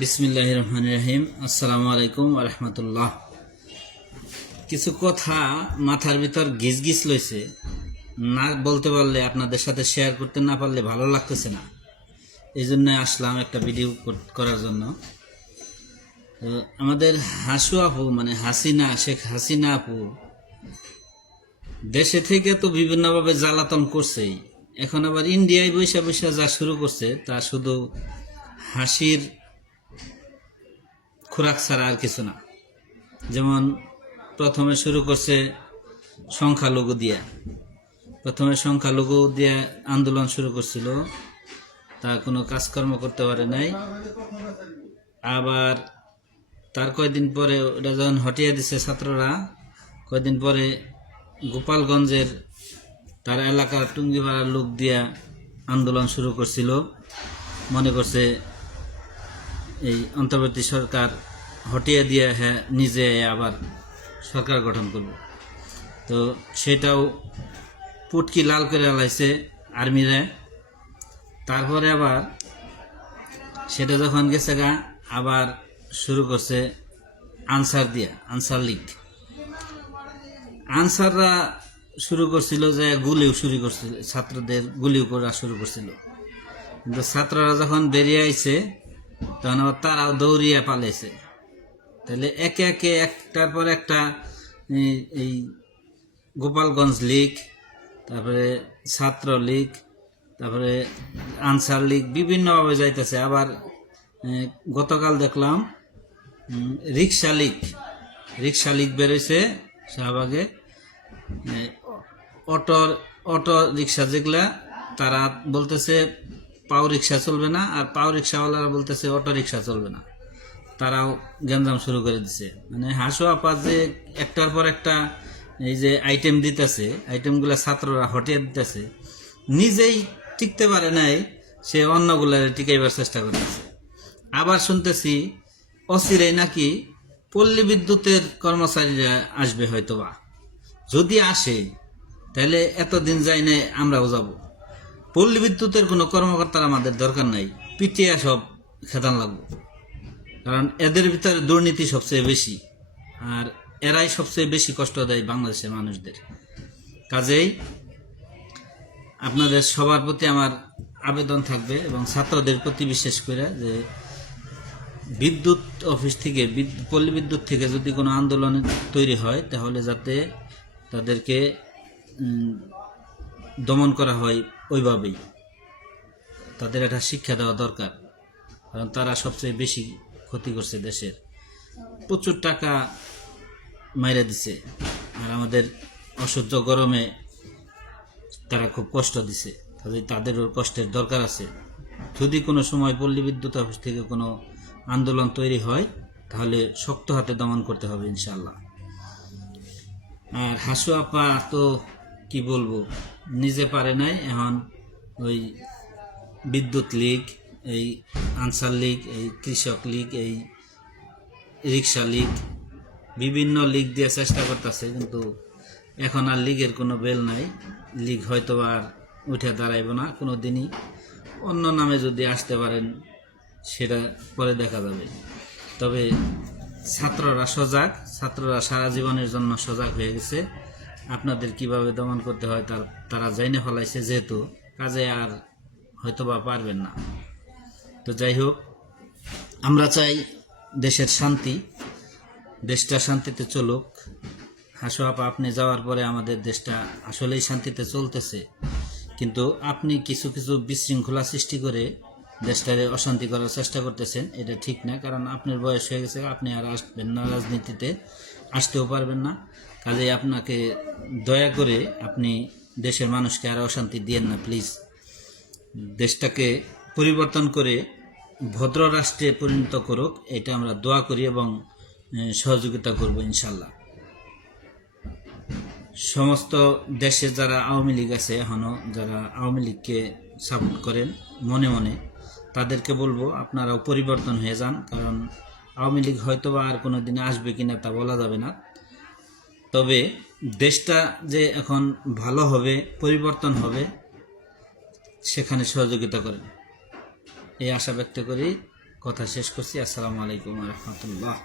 বিসমিল্লাহির রহমানির রহিম। আসসালামু আলাইকুম ওয়া রাহমাতুল্লাহ। কিছু কথা মাথার ভিতর গিজ গিজ লইছে, না বলতে পারলে আপনাদের সাথে শেয়ার করতে না পারলে ভালো লাগতেছে না, এই জন্য আসলাম একটা ভিডিও করার জন্য। তো আমাদের হাসু আপু মানে হাসিনা, শেখ হাসিনা আপু দেশে থেকে তো বিভিন্নভাবে জ্বালাতন করছেই, এখন আবার ইন্ডিয়ায় বৈশা বৈশা যা শুরু করছে তা শুধু হাসির খোরাক ছাড়া আর কিছু না। যেমন প্রথমে শুরু করছে সংখ্যালঘু দিয়া, আন্দোলন শুরু করছিল, তা কোনো কাজকর্ম করতে পারে নাই। আবার তার কয়েকদিন পরে ওটা যখন হটিয়ে দিছে ছাত্ররা, কয়েকদিন পরে গোপালগঞ্জের তার এলাকার টুঙ্গিপাড়ার লোক দিয়া আন্দোলন শুরু করছিল, মনে করছে এই অন্তর্বর্তী সরকার হটিয়ে দিয়ে হ্যাঁ নিজে আবার সরকার গঠন করব। তো সেটাও পুটকি লাল করে লাইছে আর্মিরা। তারপরে আবার সেটা যখন গেছে গা, আবার শুরু করছে আনসার লীগ। আনসাররা শুরু করছিল যে গুলিও শুরু করছিল, ছাত্রদের গুলিও করা শুরু করছিল। কিন্তু ছাত্ররা যখন বেরিয়ে আইছে তখন আবার তারাও দৌড়িয়ে পালাইছে। তাহলে একে একে একটার পর একটা এই গোপালগঞ্জ লীগ, তারপরে ছাত্র লীগ, তারপরে আনসার লীগ বিভিন্নভাবে যাইতেছে। আবার গতকাল দেখলাম রিক্সা লীগ বেরোইছে শাহবাগে। অটো রিক্সা যেগুলা, তারা বলতেছে পাও রিক্সা চলবে না, আর পাও রিক্সাওয়ালারা বলতেছে অটো রিক্সা চলবে না। তারাও গ্যাঞ্জাম শুরু করে দিছে। মানে হাসু আপা যে একটার পর একটা এই যে আইটেম দিতেছে, আইটেমগুলা ছাত্ররা হটিয়ে দিতেছে, নিজেই টিকতে পারে নাই, সে অন্যগুলার টিকাইবার চেষ্টা করতেছে। আবার শুনতেছি অচিরেই নাকি পল্লী বিদ্যুতের কর্মচারীরা আসবে, হয়তোবা যদি আসে তাহলে এতদিন যাই নাই আমরাও যাব। পল্লী বিদ্যুতের কোনো কর্মকর্তার আমাদের দরকার নাই, পিটিয়ে সব খেদান লাগবো। কারণ এদের ভিতরে দুর্নীতি সবচেয়ে বেশি, আর এরাই সবচেয়ে বেশি কষ্ট দেয় বাংলাদেশের মানুষদের। কাজেই আপনাদের সবার প্রতি আমার আবেদন থাকবে, এবং ছাত্রদের প্রতি বিশেষ করে, যে বিদ্যুৎ অফিস থেকে, পল্লী বিদ্যুৎ থেকে যদি কোনো আন্দোলন তৈরি হয় তাহলে যাতে তাদেরকে দমন করা হয় ওইভাবেই, তাদের একটা শিক্ষা দেওয়া দরকার। কারণ তারা সবচেয়ে বেশি ক্ষতি করছে, দেশের প্রচুর টাকা মাইরা দিছে, আর আমাদের অসহ্য গরমে তারা খুব কষ্ট দিছে। তাদেরও কষ্টের দরকার আছে। যদি কোনো সময় পল্লী বিদ্যুৎ অফিস থেকে কোনো আন্দোলন তৈরি হয় তাহলে শক্ত হাতে দমন করতে হবে ইনশাল্লাহ। আর হাসু আপা তো কি বলবো, নিজে পারে নাই, এখন ওই বিদ্যুৎ লীগ, এই আনসার লীগ, এই কৃষক লীগ, এই রিক্সা লীগ, বিভিন্ন লীগ দিয়ে চেষ্টা করতেছে, কিন্তু এখন আর লীগের কোনো বেল নাই। লীগ হয়তো আর উঠে দাঁড়াইব না কোনো দিনই। অন্য নামে যদি আসতে পারেন সেটা পরে দেখা যাবে। তবে ছাত্ররা সারা জীবনের জন্য সজাগ হয়ে গেছে। আপনাদের কিভাবে দমন করতে হয় তারা জাইনে ফেলাইছে, যেহেতু কাজে আর হয়তোবা পারবেন না। তো যাই হোক, আমরা চাই দেশের শান্তি, দেশটা শান্তিতে চলুক। হাসু আপা, আপনি যাওয়ার পরে আমাদের দেশটা আসলেই শান্তিতে চলতেছে, কিন্তু আপনি কিছু কিছু বিশৃঙ্খলা সৃষ্টি করে দেশটারে অশান্তি করার চেষ্টা করতেছেন। এটা ঠিক না, কারণ আপনার বয়স হয়ে গেছে, আপনি আর আসবেন না, রাজনীতিতে আসতেও পারবেন না। কাজেই আপনাকে দয়া করে আপনি দেশের মানুষকে আর অশান্তি দিয়েন না প্লিজ। দেশটাকে পরিবর্তন করে ভদ্র রাষ্ট্রে পরিণত করুক, এটা আমরা দোয়া করি এবং সহযোগিতা করব ইনশাল্লাহ। সমস্ত দেশে যারা আওয়ামী লীগ আছে, এখনও যারা আওয়ামী লীগকে সাপোর্ট করেন মনে মনে, তাদেরকে বলবো আপনারাও পরিবর্তন হয়ে যান। কারণ আওয়ামী লীগ হয়তো বা আর কোনো দিনে আসবে কিনা তা বলা যাবে না। তবে দেশটা যে এখন ভালো হবে, পরিবর্তন হবে, সেখানে সহযোগিতা করেন, এই আশা ব্যক্ত করি। কথা শেষ করছি। আসসালামু আলাইকুম রহমতুল্লাহ।